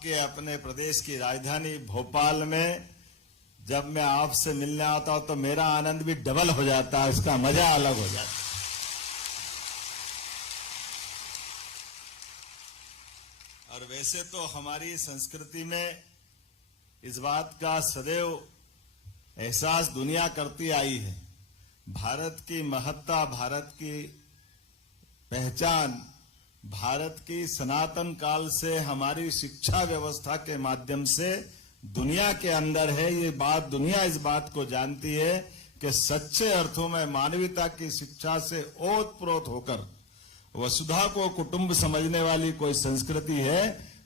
आपके अपने प्रदेश की राजधानी भोपाल में जब मैं आपसे मिलने आता हूं तो मेरा आनंद भी डबल हो जाता है, उसका मजा अलग हो जाता है। और वैसे तो हमारी संस्कृति में इस बात का सदैव एहसास दुनिया करती आई है। भारत की महत्ता, भारत की पहचान, भारत की सनातन काल से हमारी शिक्षा व्यवस्था के माध्यम से दुनिया के अंदर है। ये बात दुनिया इस बात को जानती है कि सच्चे अर्थों में मानवता की शिक्षा से ओतप्रोत होकर वसुधा को कुटुंब समझने वाली कोई संस्कृति है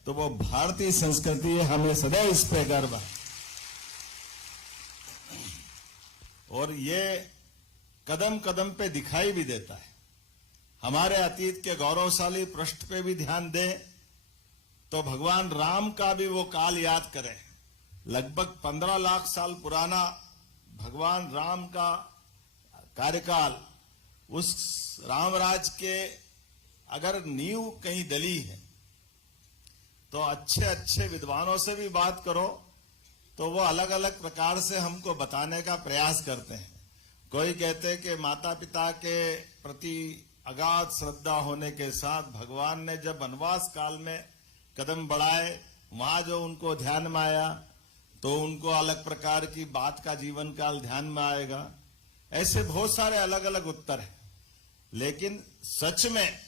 तो वो भारतीय संस्कृति है। हमें सदैव इस पे गर्व है। और ये कदम कदम पे दिखाई भी देता है। हमारे अतीत के गौरवशाली पृष्ठ पे भी ध्यान दें तो भगवान राम का भी वो काल याद करें। लगभग 15 लाख साल पुराना भगवान राम का कार्यकाल, उस रामराज के अगर नींव कहीं डली है तो अच्छे अच्छे विद्वानों से भी बात करो तो वो अलग अलग प्रकार से हमको बताने का प्रयास करते हैं। कोई कहते हैं कि माता पिता के प्रति अगाध श्रद्धा होने के साथ भगवान ने जब वनवास काल में कदम बढ़ाए, वहां जो उनको ध्यान में आया तो उनको अलग प्रकार की बात का जीवन काल ध्यान में आएगा। ऐसे बहुत सारे अलग अलग उत्तर हैं। लेकिन सच में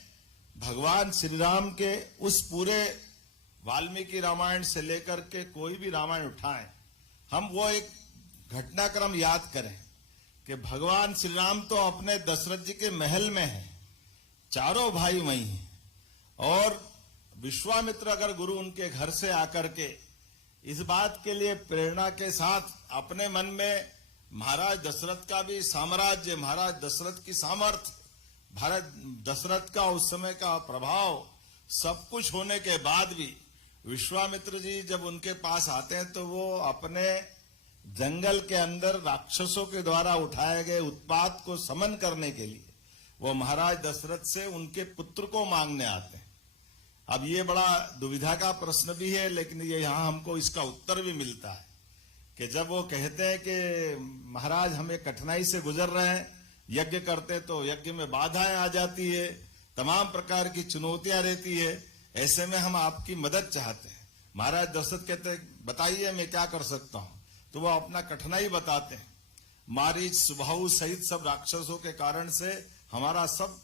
भगवान श्री राम के उस पूरे वाल्मीकि रामायण से लेकर के कोई भी रामायण उठाएं, हम वो एक घटनाक्रम याद करें कि भगवान श्री राम तो अपने दशरथ जी के महल में हैं, चारों भाई वहीं हैं, और विश्वामित्र अगर गुरु उनके घर से आकर के इस बात के लिए प्रेरणा के साथ अपने मन में महाराज दशरथ का भी साम्राज्य, महाराज दशरथ की सामर्थ्य, भारत दशरथ का उस समय का प्रभाव, सब कुछ होने के बाद भी विश्वामित्र जी जब उनके पास आते हैं तो वो अपने जंगल के अंदर राक्षसों के द्वारा उठाए गए उत्पात को समन करने के लिए वो महाराज दशरथ से उनके पुत्र को मांगने आते हैं। अब ये बड़ा दुविधा का प्रश्न भी है, लेकिन ये यहां हमको इसका उत्तर भी मिलता है कि जब वो कहते हैं कि महाराज हम एक कठिनाई से गुजर रहे हैं, यज्ञ करते तो यज्ञ में बाधाएं आ जाती है, तमाम प्रकार की चुनौतियां रहती है, ऐसे में हम आपकी मदद चाहते हैं। महाराज दशरथ कहते हैं बताइए मैं क्या कर सकता हूं। तो वो अपना कठिनाई बताते हैं। मारीच, सुबाहु सहित सब राक्षसों के कारण से हमारा सब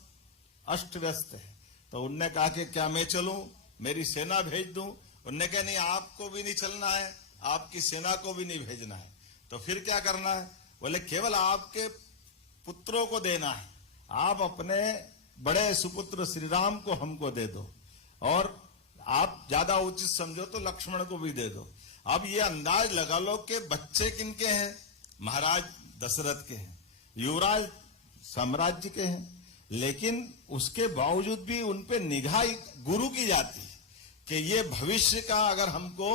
अस्त व्यस्त है। तो उनने कहा कि क्या मैं चलूं, मेरी सेना भेज दूं? उनने कहा नहीं, आपको भी नहीं चलना है, आपकी सेना को भी नहीं भेजना है। तो फिर क्या करना है? बोले केवल आपके पुत्रों को देना है, आप अपने बड़े सुपुत्र श्री राम को हमको दे दो, और आप ज्यादा उचित समझो तो लक्ष्मण को भी दे दो। अब ये अंदाज लगा लो कि बच्चे किनके हैं? महाराज दशरथ के हैं, युवराज साम्राज्य के हैं, लेकिन उसके बावजूद भी उनपे निगाह गुरु की जाती है कि ये भविष्य का अगर हमको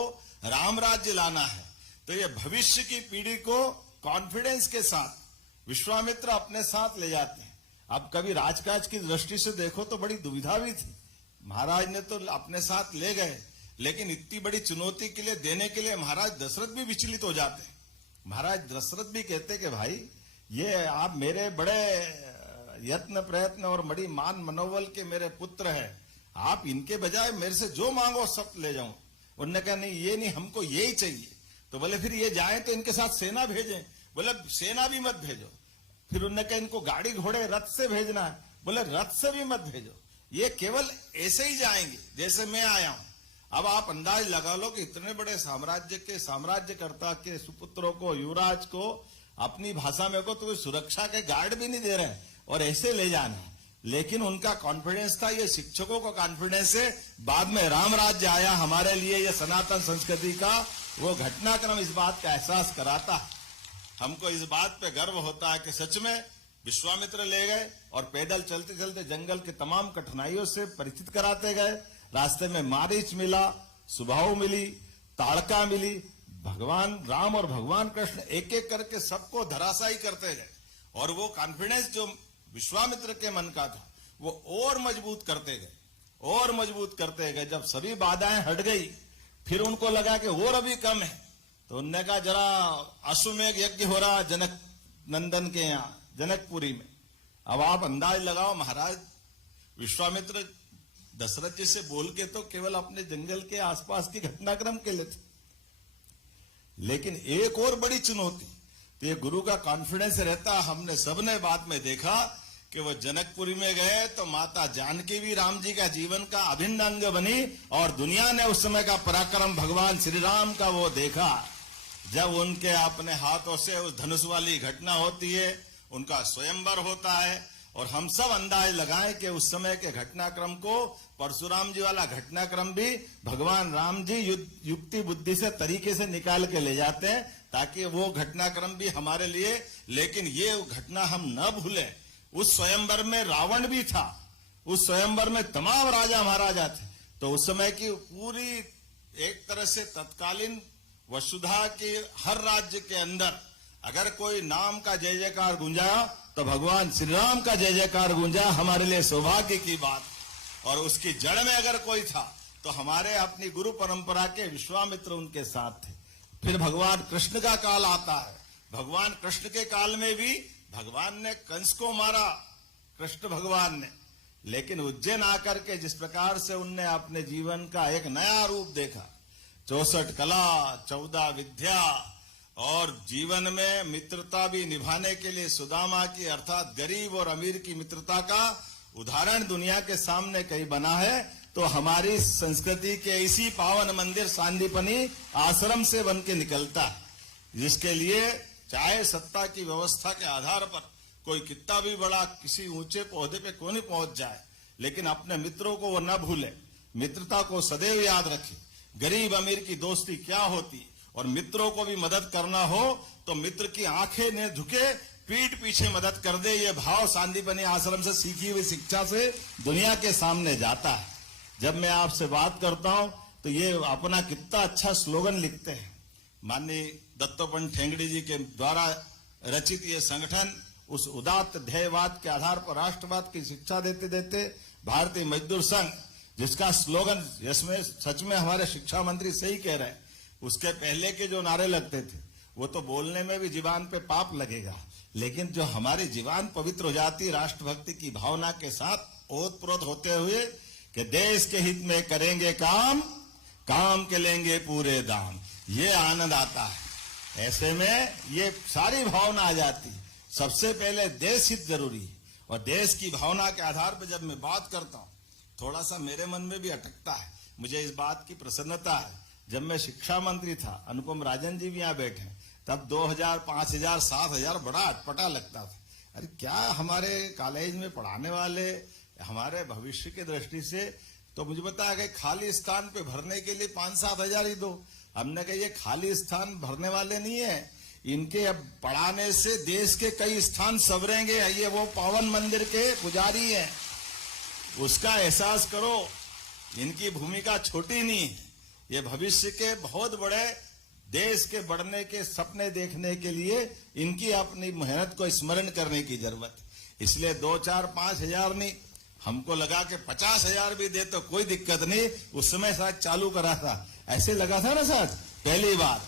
राम राज्य लाना है तो ये भविष्य की पीढ़ी को कॉन्फिडेंस के साथ विश्वामित्र अपने साथ ले जाते हैं। अब कभी राजकाज की दृष्टि से देखो तो बड़ी दुविधा भी थी। महाराज ने तो अपने साथ ले गए, लेकिन इतनी बड़ी चुनौती के लिए देने के लिए महाराज दशरथ भी विचलित हो जाते हैं। महाराज दशरथ भी कहते कि भाई ये आप मेरे बड़े यत्न प्रयत्न और बड़ी मान मनोबल के मेरे पुत्र हैं, आप इनके बजाय मेरे से जो मांगो सब ले जाऊं। उन्होंने कहा नहीं, ये नहीं, हमको यही चाहिए। तो बोले फिर ये जाए तो इनके साथ सेना भेजें? बोले सेना भी मत भेजो। फिर उन्होंने कहा इनको गाड़ी घोड़े रथ से भेजना है? बोले रथ से भी मत भेजो, ये केवल ऐसे ही जाएंगे जैसे मैं आया हूं। अब आप अंदाज लगा लो कि इतने बड़े साम्राज्य के साम्राज्यकर्ता के सुपुत्रों को, युवराज को अपनी भाषा में को तो सुरक्षा के गार्ड भी नहीं दे रहे हैं और ऐसे ले जाना है। लेकिन उनका कॉन्फिडेंस था, ये शिक्षकों का कॉन्फिडेंस है। बाद में राम राज्य आया हमारे लिए, ये सनातन संस्कृति का वो घटनाक्रम इस बात का एहसास कराता है। हमको इस बात पे गर्व होता है कि सच में विश्वामित्र ले गए और पैदल चलते चलते जंगल के तमाम कठिनाइयों से परिचित कराते गए। रास्ते में मारीच मिला, सुबाहु मिली, ताड़का मिली। भगवान राम और भगवान कृष्ण एक एक करके सबको धराशायी करते गए, और वो कॉन्फिडेंस जो विश्वामित्र के मन का था वो और मजबूत करते गए, और मजबूत करते गए। जब सभी बाधाएं हट गई, फिर उनको लगा कि और अभी कम है, तो उनने कहा जरा अश्वमेघ यज्ञ हो रहा जनक नंदन के यहाँ जनकपुरी में। अब आप अंदाज लगाओ, महाराज विश्वामित्र दशरथ जी से बोल के तो केवल अपने जंगल के आसपास की घटनाक्रम के लिए थे, लेकिन एक और बड़ी चुनौती, तो ये गुरु का कॉन्फिडेंस रहता। हमने सबने बाद में देखा कि वो जनकपुरी में गए तो माता जानकी भी राम जी का जीवन का अभिन्न अंग बनी, और दुनिया ने उस समय का पराक्रम भगवान श्री राम का वो देखा जब उनके अपने हाथों से उस धनुष वाली घटना होती है, उनका स्वयंवर होता है। और हम सब अंदाज लगाएं कि उस समय के घटनाक्रम को, परशुराम जी वाला घटनाक्रम भी भगवान राम जी युक्ति बुद्धि से तरीके से निकाल के ले जाते हैं, ताकि वो घटनाक्रम भी हमारे लिए, लेकिन ये घटना हम न भूलें। उस स्वयंवर में रावण भी था, उस स्वयंवर में तमाम राजा महाराजा थे, तो उस समय की पूरी एक तरह से तत्कालीन वसुधा के हर राज्य के अंदर अगर कोई नाम का जय जयकार गूंजा तो भगवान श्री राम का जय जयकार गूंजा, हमारे लिए सौभाग्य की बात। और उसकी जड़ में अगर कोई था तो हमारे अपनी गुरु परंपरा के विश्वामित्र उनके साथ थे। फिर भगवान कृष्ण का काल आता है, भगवान कृष्ण के काल में भी भगवान ने कंस को मारा, कृष्ण भगवान ने, लेकिन उज्जैन आकर के जिस प्रकार से उनने अपने जीवन का एक नया रूप देखा, 64 कला 14 विद्या, और जीवन में मित्रता भी निभाने के लिए सुदामा की अर्थात गरीब और अमीर की मित्रता का उदाहरण दुनिया के सामने कहीं बना है। तो हमारी संस्कृति के इसी पावन मंदिर सांदीपनी आश्रम से बन के निकलता है, जिसके लिए चाहे सत्ता की व्यवस्था के आधार पर कोई कितना भी बड़ा किसी ऊंचे पौधे पे क्यों नहीं पहुंच जाए, लेकिन अपने मित्रों को वो न भूले, मित्रता को सदैव याद रखे। गरीब अमीर की दोस्ती क्या होती, और मित्रों को भी मदद करना हो तो मित्र की आंखें न झुके, पीठ पीछे मदद कर दे, ये भाव सांदीपनी आश्रम से सीखी हुई शिक्षा से दुनिया के सामने जाता है। जब मैं आपसे बात करता हूं तो ये अपना कितना अच्छा स्लोगन लिखते हैं। माननीय दत्तोपंत ठेंगड़ी जी के द्वारा रचित ये संगठन उस उदात्त ध्येयवाद के आधार पर राष्ट्रवाद की शिक्षा देते देते भारतीय मजदूर संघ, जिसका स्लोगन, जिसमें सच में हमारे शिक्षा मंत्री सही कह रहे हैं, उसके पहले के जो नारे लगते थे वो तो बोलने में भी जीवान पे पाप लगेगा, लेकिन जो हमारी जीवान पवित्र हो जाती राष्ट्रभक्ति की भावना के साथ ओतप्रोत होते हुए कि देश के हित में करेंगे काम, काम के लेंगे पूरे दाम, ये आनंद आता है। ऐसे में ये सारी भावना आ जाती। सबसे पहले देश हित जरूरी है, और देश की भावना के आधार पर जब मैं बात करता हूं, थोड़ा सा मेरे मन में भी अटकता है। मुझे इस बात की प्रसन्नता है, जब मैं शिक्षा मंत्री था, अनुपम राजन जी भी यहाँ बैठे, तब 2000, 5000, 7000 बड़ा अटपटा लगता था। अरे क्या हमारे कॉलेज में पढ़ाने वाले हमारे भविष्य की दृष्टि से, तो मुझे बताया कि खाली स्थान पे भरने के लिए 5-7 हजार ही दो। हमने कहा ये खाली स्थान भरने वाले नहीं है, इनके अब पढ़ाने से देश के कई स्थान संवरेंगे। ये वो पावन मंदिर के पुजारी हैं, उसका एहसास करो। इनकी भूमिका छोटी नहीं है, ये भविष्य के बहुत बड़े देश के बढ़ने के सपने देखने के लिए इनकी अपनी मेहनत को स्मरण करने की जरूरत है। इसलिए 2, 4, 5 हजार नहीं, हमको लगा कि 50 हजार भी दे तो कोई दिक्कत नहीं। उस समय शायद चालू करा था, ऐसे लगा था ना सर, पहली बार।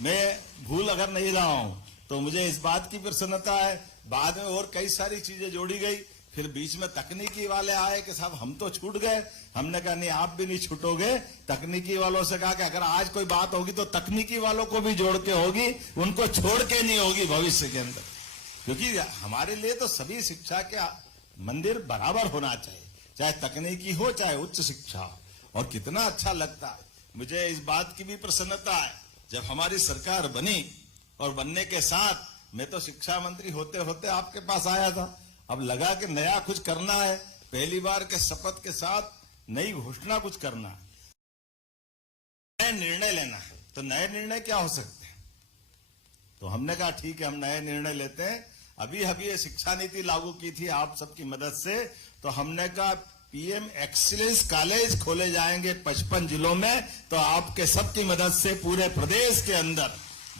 मैं भूल अगर नहीं रहा हूं तो मुझे इस बात की प्रसन्नता है। बाद में और कई सारी चीजें जोड़ी गई, फिर बीच में तकनीकी वाले आए कि साहब हम तो छूट गए। हमने कहा नहीं, आप भी नहीं छूटोगे। तकनीकी वालों से कहा कि अगर आज कोई बात होगी तो तकनीकी वालों को भी जोड़ के होगी, उनको छोड़ के नहीं होगी भविष्य के अंदर, क्योंकि हमारे लिए तो सभी शिक्षा के मंदिर बराबर होना चाहिए, चाहे तकनीकी हो चाहे उच्च शिक्षा हो। और कितना अच्छा लगता है, मुझे इस बात की भी प्रसन्नता है, जब हमारी सरकार बनी और बनने के साथ मैं तो शिक्षा मंत्री होते होते आपके पास आया था। अब लगा कि नया कुछ करना है, पहली बार के शपथ के साथ नई घोषणा कुछ करना है, नए निर्णय लेना है। तो नए निर्णय क्या हो सकते हैं? तो हमने कहा ठीक है, हम नए निर्णय लेते हैं। अभी ये शिक्षा नीति लागू की थी आप सबकी मदद से, तो हमने कहा पीएम एक्सीलेंस कॉलेज खोले जाएंगे 55 जिलों में। तो आपके सबकी मदद से पूरे प्रदेश के अंदर,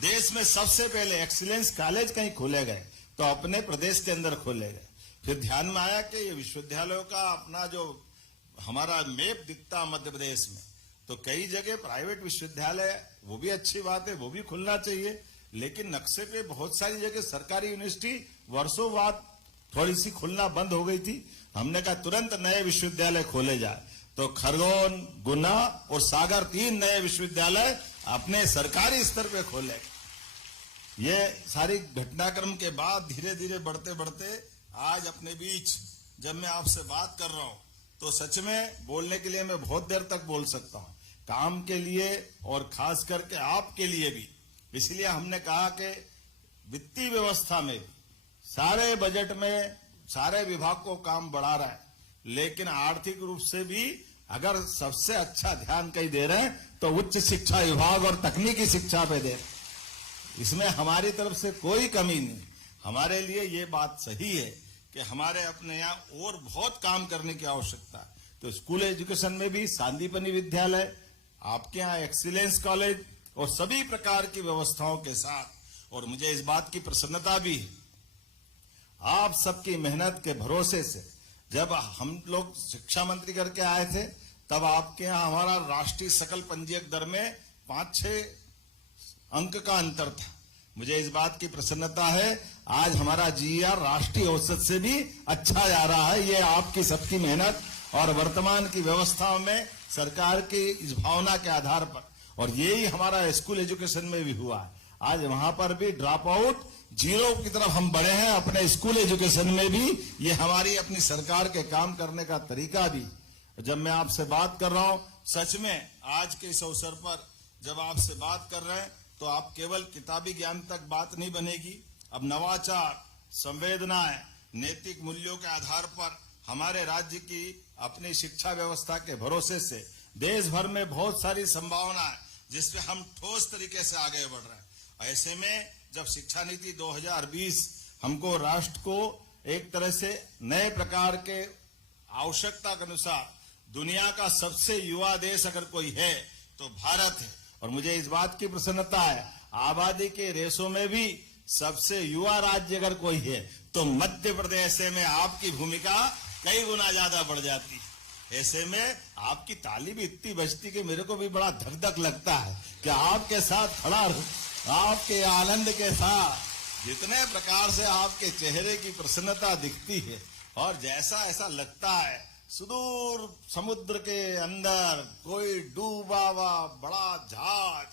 देश में सबसे पहले एक्सीलेंस कॉलेज कहीं खोले गए, तो अपने प्रदेश के अंदर खोले गए। फिर ध्यान में आया कि ये विश्वविद्यालयों का अपना जो हमारा मैप दिखता मध्य प्रदेश में, तो कई जगह प्राइवेट विश्वविद्यालय, वो भी अच्छी बात है, वो भी खुलना चाहिए, लेकिन नक्शे पे बहुत सारी जगह सरकारी यूनिवर्सिटी वर्षों बाद थोड़ी सी खुलना बंद हो गई थी। हमने कहा तुरंत नए विश्वविद्यालय खोले जाए, तो खरगोन, गुना और सागर 3 नए विश्वविद्यालय अपने सरकारी स्तर पे खोले। ये सारी घटनाक्रम के बाद धीरे धीरे बढ़ते बढ़ते आज अपने बीच जब मैं आपसे बात कर रहा हूं, तो सच में बोलने के लिए मैं बहुत देर तक बोल सकता हूं, काम के लिए और खास करके आपके लिए भी। इसलिए हमने कहा कि वित्तीय व्यवस्था में सारे बजट में सारे विभाग को काम बढ़ा रहा है, लेकिन आर्थिक रूप से भी अगर सबसे अच्छा ध्यान कहीं दे रहे हैं तो उच्च शिक्षा विभाग और तकनीकी शिक्षा पे दे रहे हैं। इसमें हमारी तरफ से कोई कमी नहीं। हमारे लिए ये बात सही है कि हमारे अपने यहाँ और बहुत काम करने की आवश्यकता है। तो स्कूल एजुकेशन में भी सांदीपनि विद्यालय, आपके यहाँ एक्सीलेंस कॉलेज और सभी प्रकार की व्यवस्थाओं के साथ, और मुझे इस बात की प्रसन्नता भी है, आप सबकी मेहनत के भरोसे से जब हम लोग शिक्षा मंत्री करके आए थे, तब आपके यहाँ हमारा राष्ट्रीय सकल पंजीयक दर में 5-6 अंक का अंतर था। मुझे इस बात की प्रसन्नता है, आज हमारा जीआर राष्ट्रीय औसत से भी अच्छा जा रहा है। ये आपकी सबकी मेहनत और वर्तमान की व्यवस्थाओं में सरकार की इस भावना के आधार पर, और यही हमारा स्कूल एजुकेशन में भी हुआ है। आज वहां पर भी ड्रॉप आउट जीरो की तरफ हम बढ़े हैं अपने स्कूल एजुकेशन में भी। ये हमारी अपनी सरकार के काम करने का तरीका भी। जब मैं आपसे बात कर रहा हूं, सच में आज के इस अवसर पर जब आपसे बात कर रहे हैं, तो आप केवल किताबी ज्ञान तक बात नहीं बनेगी। अब नवाचार, संवेदनाएं, नैतिक मूल्यों के आधार पर हमारे राज्य की अपनी शिक्षा व्यवस्था के भरोसे से देश भर में बहुत सारी संभावनाएं, जिसपे हम ठोस तरीके से आगे बढ़ रहे हैं। ऐसे में जब शिक्षा नीति 2020 हमको राष्ट्र को एक तरह से नए प्रकार के आवश्यकता के अनुसार दुनिया का सबसे युवा देश अगर कोई है तो भारत है। और मुझे इस बात की प्रसन्नता है, आबादी के रेशों में भी सबसे युवा राज्य अगर कोई है तो मध्य प्रदेश में आपकी भूमिका कई गुना ज्यादा बढ़ जाती है। ऐसे में आपकी ताली भी इतनी बजती कि मेरे को भी बड़ा धक धक लगता है कि आपके साथ खड़ा रहूं, आपके आनंद के साथ जितने प्रकार से आपके चेहरे की प्रसन्नता दिखती है, और जैसा ऐसा लगता है सुदूर समुद्र के अंदर कोई डूबा हुआ बड़ा जहाज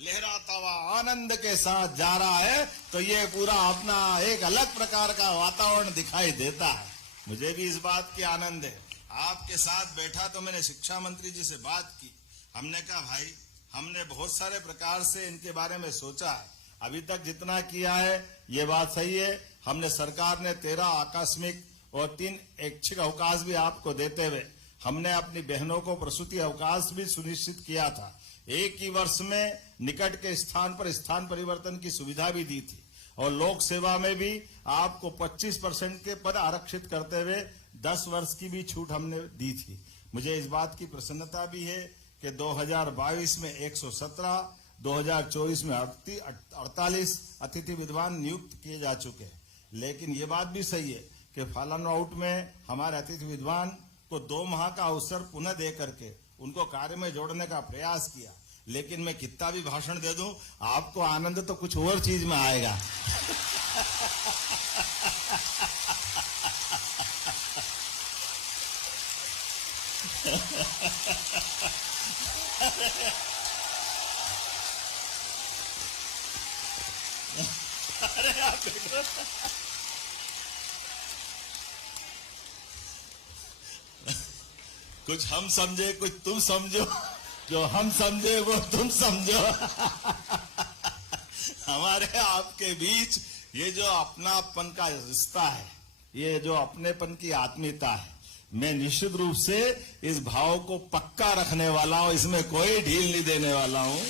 लहराता हुआ आनंद के साथ जा रहा है, तो ये पूरा अपना एक अलग प्रकार का वातावरण दिखाई देता है। मुझे भी इस बात की आनंद है। आपके साथ बैठा तो मैंने शिक्षा मंत्री जी से बात की, हमने कहा भाई हमने बहुत सारे प्रकार से इनके बारे में सोचा है, अभी तक जितना किया है ये बात सही है। हमने सरकार ने 13 आकस्मिक और 3 ऐच्छिक अवकाश भी आपको देते हुए हमने अपनी बहनों को प्रसूति अवकाश भी सुनिश्चित किया था। एक ही वर्ष में निकट के स्थान पर स्थान परिवर्तन की सुविधा भी दी थी, और लोक सेवा में भी आपको 25% के पद आरक्षित करते हुए 10 वर्ष की भी छूट हमने दी थी। मुझे इस बात की प्रसन्नता भी है कि 2022 में 117, 2024 में 48 अतिथि विद्वान नियुक्त किए जा चुके हैं। लेकिन ये बात भी सही है कि फॉलन आउट में हमारे अतिथि विद्वान को 2 माह का अवसर पुनः दे करके उनको कार्य में जोड़ने का प्रयास किया। लेकिन मैं कितना भी भाषण दे दूं, आपको आनंद तो कुछ और चीज में आएगा। अरे आप कुछ हम समझे कुछ तुम समझो, जो हम समझे वो तुम समझो। हमारे आपके बीच ये जो अपनापन का रिश्ता है, ये जो अपनेपन की आत्मीयता है, मैं निश्चित रूप से इस भाव को पक्का रखने वाला हूं, इसमें कोई ढील नहीं देने वाला हूं।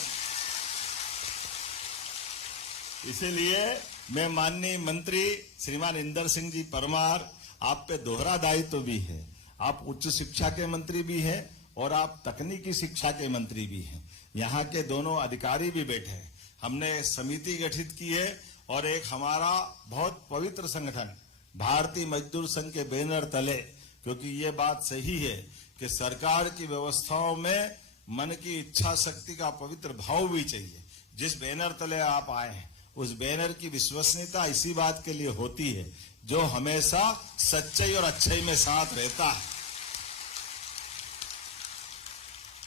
इसीलिए मैं माननीय मंत्री श्रीमान इंदर सिंह जी परमार, आप पे दोहरा दायित्व भी है। आप उच्च शिक्षा के मंत्री भी हैं और आप तकनीकी शिक्षा के मंत्री भी हैं। यहाँ के दोनों अधिकारी भी बैठे हैं। हमने समिति गठित की है और एक हमारा बहुत पवित्र संगठन भारतीय मजदूर संघ के बैनर तले, क्योंकि ये बात सही है कि सरकार की व्यवस्थाओं में मन की इच्छा शक्ति का पवित्र भाव भी चाहिए। जिस बैनर तले आप आए हैं उस बैनर की विश्वसनीयता इसी बात के लिए होती है जो हमेशा सच्चाई और अच्छाई में साथ रहता है।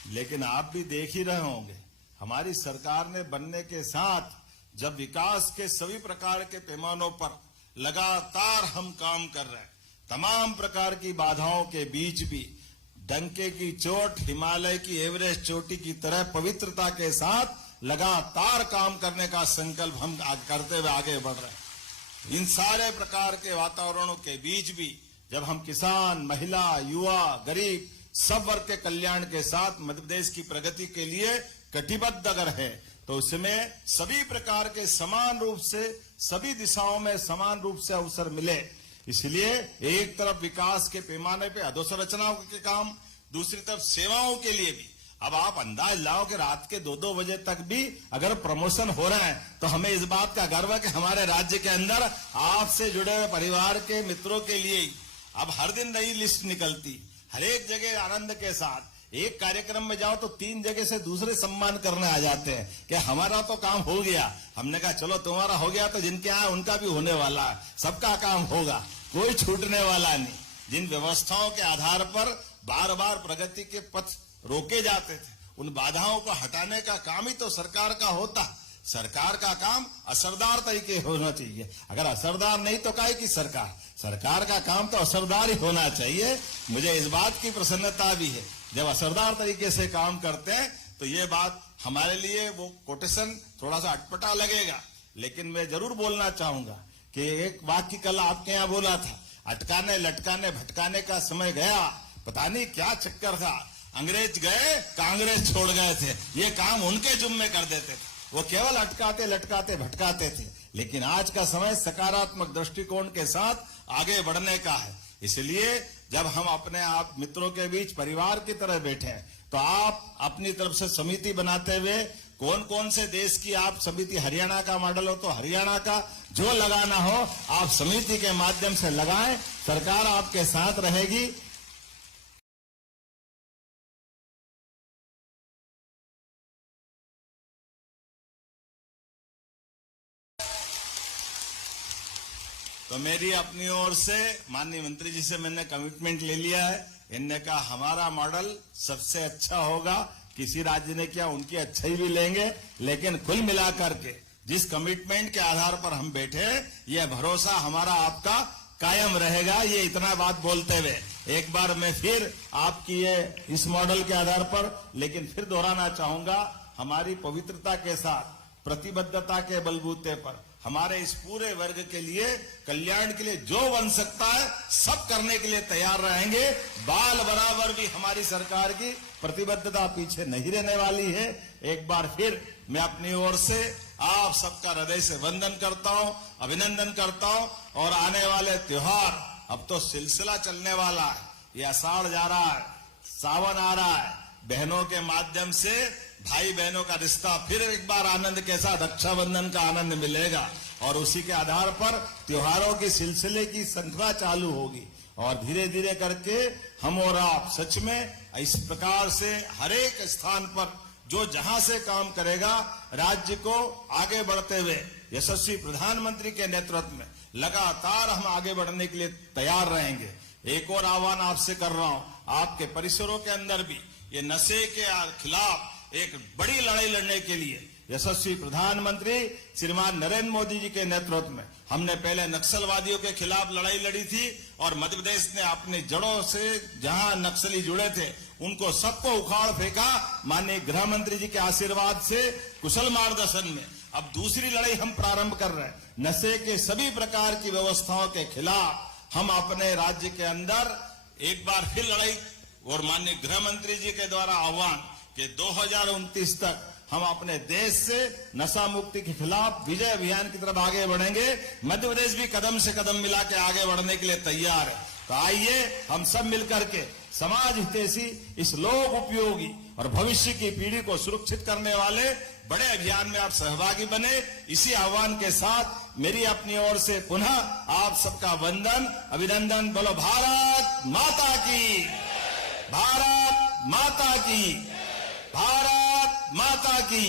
लेकिन आप भी देख ही रहे होंगे, हमारी सरकार ने बनने के साथ जब विकास के सभी प्रकार के पैमानों पर लगातार हम काम कर रहे हैं, तमाम प्रकार की बाधाओं के बीच भी डंके की चोट हिमालय की एवरेस्ट चोटी की तरह पवित्रता के साथ लगातार काम करने का संकल्प हम करते हुए आगे बढ़ रहे हैं। इन सारे प्रकार के वातावरणों के बीच भी जब हम किसान, महिला, युवा, गरीब सब वर्ग के कल्याण के साथ मध्य प्रदेश की प्रगति के लिए कटिबद्ध अगर है तो उसमें सभी प्रकार के समान रूप से सभी दिशाओं में समान रूप से अवसर मिले। इसलिए एक तरफ विकास के पैमाने पे अधोसंरचनाओं के काम, दूसरी तरफ सेवाओं के लिए भी। अब आप अंदाज लाओ कि रात के 2-2 बजे तक भी अगर प्रमोशन हो रहे हैं तो हमें इस बात का गर्व है कि हमारे राज्य के अंदर आपसे जुड़े हुए परिवार के मित्रों के लिए ही अब हर दिन नई लिस्ट निकलती, हर एक जगह आनंद के साथ। एक कार्यक्रम में जाओ तो 3 जगह से दूसरे सम्मान करने आ जाते हैं कि हमारा तो काम हो गया। हमने कहा चलो तुम्हारा हो गया तो जिनके यहाँ उनका भी होने वाला है, सबका काम होगा, कोई छूटने वाला नहीं। जिन व्यवस्थाओं के आधार पर बार बार प्रगति के पथ रोके जाते थे, उन बाधाओं को हटाने का काम ही तो सरकार का होता। सरकार का काम असरदार तरीके होना चाहिए। अगर असरदार नहीं तो काहे की सरकार का काम तो असरदार ही होना चाहिए। मुझे इस बात की प्रसन्नता भी है जब असरदार तरीके से काम करते हैं तो ये बात हमारे लिए वो कोटेशन थोड़ा सा अटपटा लगेगा, लेकिन मैं जरूर बोलना चाहूंगा कि एक वाक्य कल आपके यहाँ बोला था, अटकाने लटकाने भटकाने का समय गया। पता नहीं क्या चक्कर था, अंग्रेज गए कांग्रेस छोड़ गए थे, ये काम उनके जुम्मे कर देते थे। वो केवल अटकाते लटकाते भटकाते थे। लेकिन आज का समय सकारात्मक दृष्टिकोण के साथ आगे बढ़ने का है। इसलिए जब हम अपने आप मित्रों के बीच परिवार की तरह बैठे हैं तो आप अपनी तरफ से समिति बनाते हुए कौन कौन से देश की आप समिति, हरियाणा का मॉडल हो तो हरियाणा का, जो लगाना हो आप समिति के माध्यम से लगाएं, सरकार आपके साथ रहेगी। तो मेरी अपनी ओर से माननीय मंत्री जी से मैंने कमिटमेंट ले लिया है। इनने कहा हमारा मॉडल सबसे अच्छा होगा, किसी राज्य ने किया उनकी अच्छाई भी लेंगे, लेकिन कुल मिलाकर के जिस कमिटमेंट के आधार पर हम बैठे यह भरोसा हमारा आपका कायम रहेगा। ये इतना बात बोलते हुए एक बार मैं फिर आपकी ये इस मॉडल के आधार पर लेकिन फिर दोहराना चाहूंगा, हमारी पवित्रता के साथ प्रतिबद्धता के बलबूते पर हमारे इस पूरे वर्ग के लिए कल्याण के लिए जो बन सकता है सब करने के लिए तैयार रहेंगे। बाल बराबर भी हमारी सरकार की प्रतिबद्धता पीछे नहीं रहने वाली है। एक बार फिर मैं अपनी ओर से आप सबका हृदय से वंदन करता हूं, अभिनंदन करता हूं। और आने वाले त्योहार अब तो सिलसिला चलने वाला है, ये आषाढ़ जा रहा है, सावन आ रहा है, बहनों के माध्यम से भाई बहनों का रिश्ता फिर एक बार आनंद के साथ रक्षाबंधन का आनंद मिलेगा और उसी के आधार पर त्योहारों के सिलसिले की श्रृंखला चालू होगी और धीरे धीरे करके हम और आप सच में इस प्रकार से हर एक स्थान पर जो जहां से काम करेगा राज्य को आगे बढ़ते हुए यशस्वी प्रधानमंत्री के नेतृत्व में लगातार हम आगे बढ़ने के लिए तैयार रहेंगे। एक और आह्वान आपसे कर रहा हूं, आपके परिसरों के अंदर भी ये नशे के खिलाफ एक बड़ी लड़ाई लड़ने के लिए यशस्वी प्रधानमंत्री श्रीमान नरेंद्र मोदी जी के नेतृत्व में हमने पहले नक्सलवादियों के खिलाफ लड़ाई लड़ी थी और मध्य प्रदेश ने अपनी जड़ों से जहां नक्सली जुड़े थे उनको सबको उखाड़ फेंका। माननीय गृह मंत्री जी के आशीर्वाद से कुशल मार्गदर्शन में अब दूसरी लड़ाई हम प्रारंभ कर रहे हैं। नशे के सभी प्रकार की व्यवस्थाओं के खिलाफ हम अपने राज्य के अंदर एक बार फिर लड़ाई और माननीय गृह मंत्री जी के द्वारा आह्वान कि 2029 तक हम अपने देश से नशा मुक्ति के खिलाफ विजय अभियान की तरफ आगे बढ़ेंगे। मध्य प्रदेश भी कदम से कदम मिला के आगे बढ़ने के लिए तैयार है। तो आइए हम सब मिलकर के समाज हितैषी, इस लोक उपयोगी और भविष्य की पीढ़ी को सुरक्षित करने वाले बड़े अभियान में आप सहभागी बने। इसी आह्वान के साथ मेरी अपनी ओर से पुनः आप सबका वंदन, अभिनंदन। बोलो भारत माता की, भारत माता की, भारत माता की